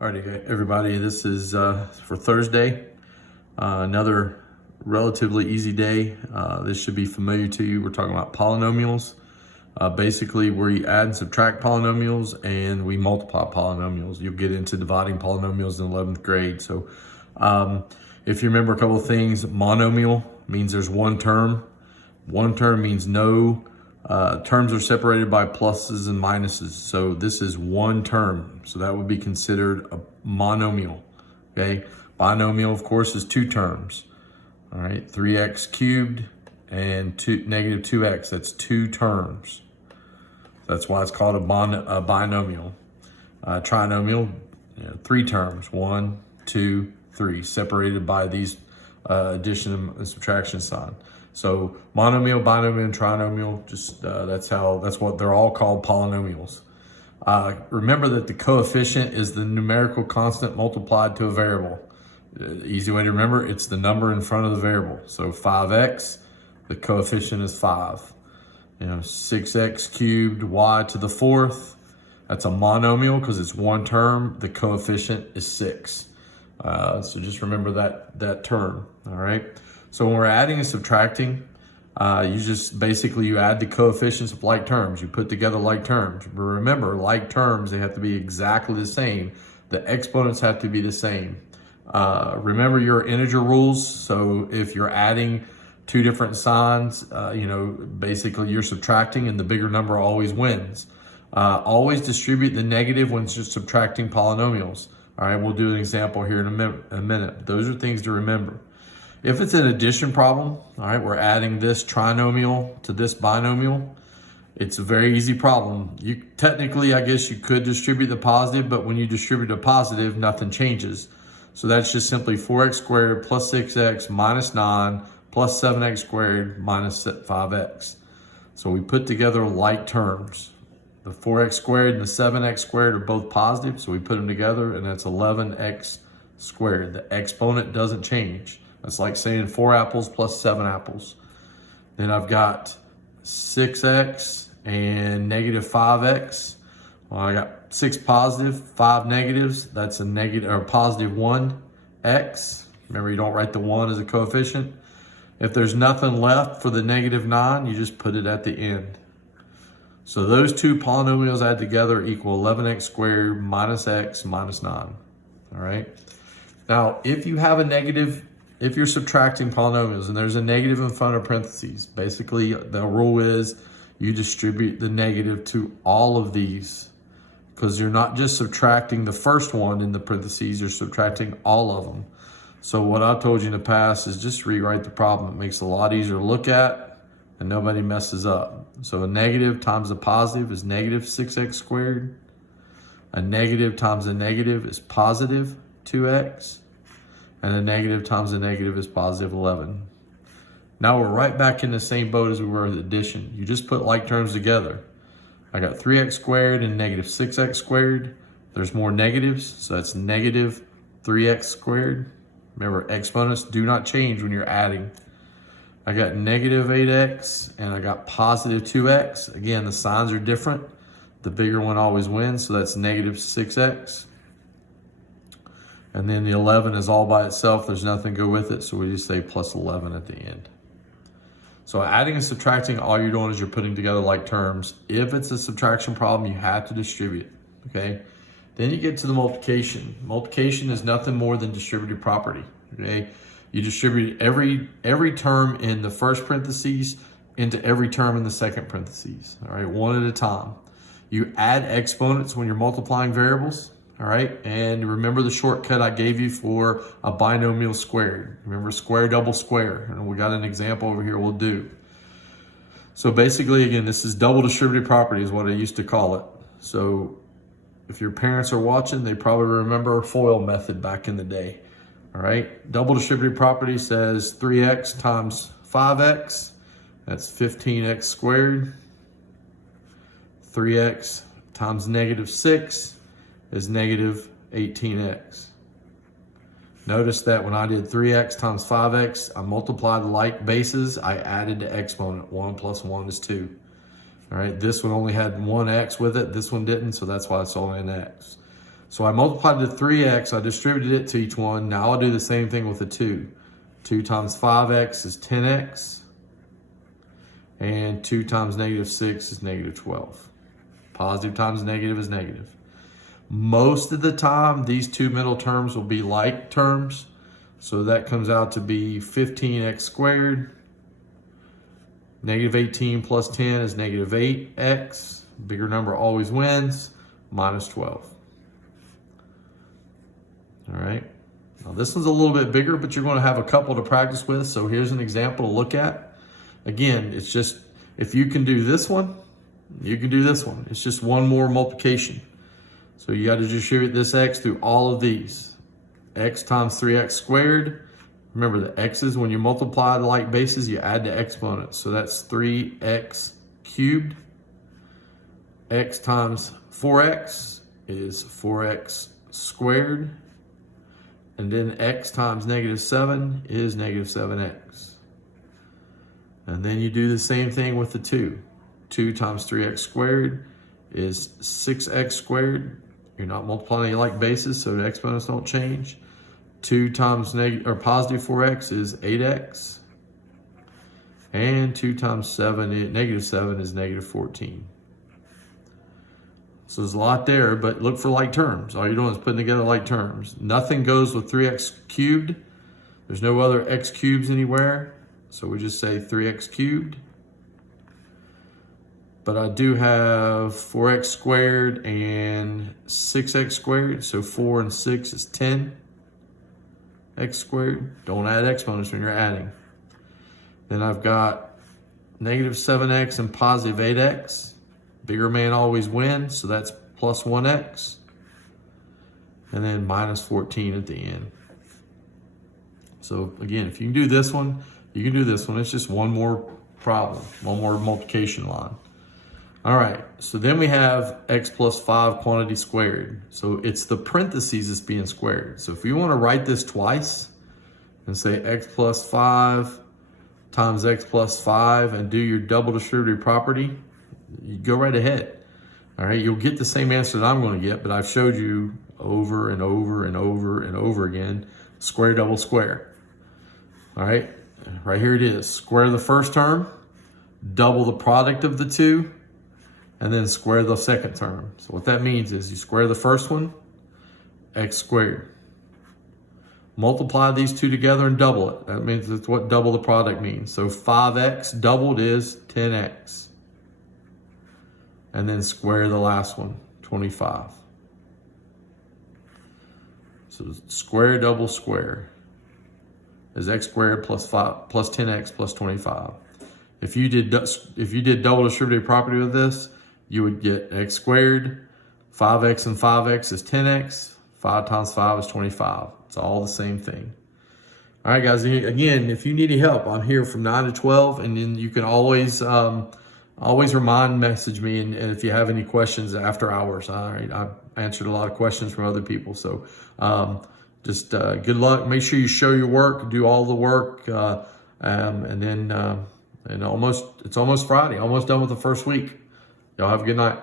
Alrighty, everybody, this is for Thursday. Another relatively easy day. This should be familiar to you. We're talking about polynomials. Basically, where you add and subtract polynomials and we multiply polynomials. You'll get into dividing polynomials in 11th grade. So if you remember a couple of things, monomial means there's one term. One term means no terms are separated by pluses and minuses. So this is one term. So that would be considered a monomial. Okay. Binomial, of course, is two terms. All right. 3x cubed and negative 2x. That's two terms. That's why it's called a binomial. Trinomial, three terms. 1, 2, 3, separated by these addition and subtraction sign. So monomial, binomial, and trinomial, just that's what they're all called, polynomials. Remember that the coefficient is the numerical constant multiplied to a variable. Easy way to remember, it's the number in front of the variable. So 5x, the coefficient is 5. 6x cubed y to the fourth, that's a monomial because it's one term. The coefficient is 6. So just remember that term, all right? So when we're adding and subtracting, you just basically you add the coefficients of like terms. You put together like terms. But remember, like terms, they have to be exactly the same. The exponents have to be the same. Remember your integer rules. So if you're adding two different signs, basically you're subtracting and the bigger number always wins. Always distribute the negative when you're subtracting polynomials. All right, we'll do an example here in a minute. Those are things to remember. If it's an addition problem, all right, we're adding this trinomial to this binomial. It's a very easy problem. Technically, I guess you could distribute the positive, but when you distribute a positive, nothing changes. So that's just simply 4x squared plus 6x minus 9 plus 7x squared minus 5x. So we put together like terms. The 4x squared and the 7x squared are both positive, so we put them together, and that's 11x squared. The exponent doesn't change. That's like saying 4 apples plus 7 apples. Then I've got 6x and negative 5x. Well, I got 6 positive, 5 negatives. That's a negative or positive 1x. Remember, you don't write the 1 as a coefficient. If there's nothing left for the negative 9, you just put it at the end. So those two polynomials add together equal 11x squared minus x minus 9. All right. Now, if you have a negative, if you're subtracting polynomials and there's a negative in front of parentheses, basically the rule is you distribute the negative to all of these because you're not just subtracting the first one in the parentheses, you're subtracting all of them. So what I've told you in the past is just rewrite the problem. It makes it a lot easier to look at and nobody messes up. So a negative times a positive is negative 6x squared. A negative times a negative is positive 2x. And a negative times a negative is positive 11. Now we're right back in the same boat as we were with addition. You just put like terms together. I got 3x squared and negative 6x squared. There's more negatives, so that's negative 3x squared. Remember, exponents do not change when you're adding. I got negative 8x and I got positive 2x. Again, the signs are different. The bigger one always wins, so that's negative 6x. And then the 11 is all by itself. There's nothing to go with it, so we just say plus 11 at the end. So adding and subtracting, all you're doing is you're putting together like terms. If it's a subtraction problem, you have to distribute, okay? Then you get to the multiplication. Multiplication is nothing more than distributive property, okay? You distribute every term in the first parentheses into every term in the second parentheses, all right, one at a time. You add exponents when you're multiplying variables. All right, and remember the shortcut I gave you for a binomial squared. Remember square, double square, and we got an example over here we'll do. So basically, again, this is double distributive property is what I used to call it. So if your parents are watching, they probably remember FOIL method back in the day. All right, double distributive property says 3x times 5x, that's 15x squared. 3x times negative 6 is negative 18x. Notice that when I did 3x times 5x, I multiplied like bases, I added the exponent. 1 plus 1 is 2. All right, this one only had one x with it, this one didn't, so that's why it's only an x. So I multiplied the 3x, I distributed it to each one. Now I'll do the same thing with the 2. 2 times 5x is 10x. And 2 times negative 6 is negative 12. Positive times negative is negative. Most of the time, these two middle terms will be like terms. So that comes out to be 15x squared. Negative 18 plus 10 is negative 8x. Bigger number always wins, minus 12. All right. Now this one's a little bit bigger, but you're going to have a couple to practice with. So here's an example to look at. Again, it's just, if you can do this one, you can do this one. It's just one more multiplication. So you got to distribute this x through all of these. X times 3x squared. Remember, the x's, when you multiply the like bases, you add the exponents. So that's 3x cubed. X times 4x is 4x squared. And then x times negative 7 is negative 7x. And then you do the same thing with the 2. 2 times 3x squared is 6x squared. You're not multiplying any like bases, so the exponents don't change. 2 times positive 4x is 8x. And 2 times 7, negative 7 is negative 14. So there's a lot there, but look for like terms. All you're doing is putting together like terms. Nothing goes with 3x cubed. There's no other x cubes anywhere. So we just say 3x cubed. But I do have 4x squared and 6x squared. So 4 and 6 is 10x squared. Don't add exponents when you're adding. Then I've got negative 7x and positive 8x. Bigger man always wins, so that's plus 1x. And then minus 14 at the end. So again, if you can do this one, you can do this one. It's just one more problem, one more multiplication line. All right, so then we have x plus 5 quantity squared. So it's the parentheses that's being squared. So if you want to write this twice and say x plus 5 times x plus 5 and do your double distributive property, you go right ahead. All right, you'll get the same answer that I'm going to get, but I've showed you over and over and over and over again, square, double, square. All right, right here it is. Square the first term, double the product of the two, and then square the second term. So what that means is you square the first one, x squared. Multiply these two together and double it. That means that's what double the product means. So 5x doubled is 10x. And then square the last one, 25. So square, double, square is x squared plus 5 plus 10x plus 25. If you did double distributive property with this, you would get x squared, 5x and 5x is 10x, 5 times 5 is 25. It's all the same thing. All right, guys, again, if you need any help, I'm here from 9 to 12, and then you can always message me, and if you have any questions after hours. All right, I've answered a lot of questions from other people, so just good luck. Make sure you show your work, do all the work, and then it's almost Friday, almost done with the first week. Y'all have a good night.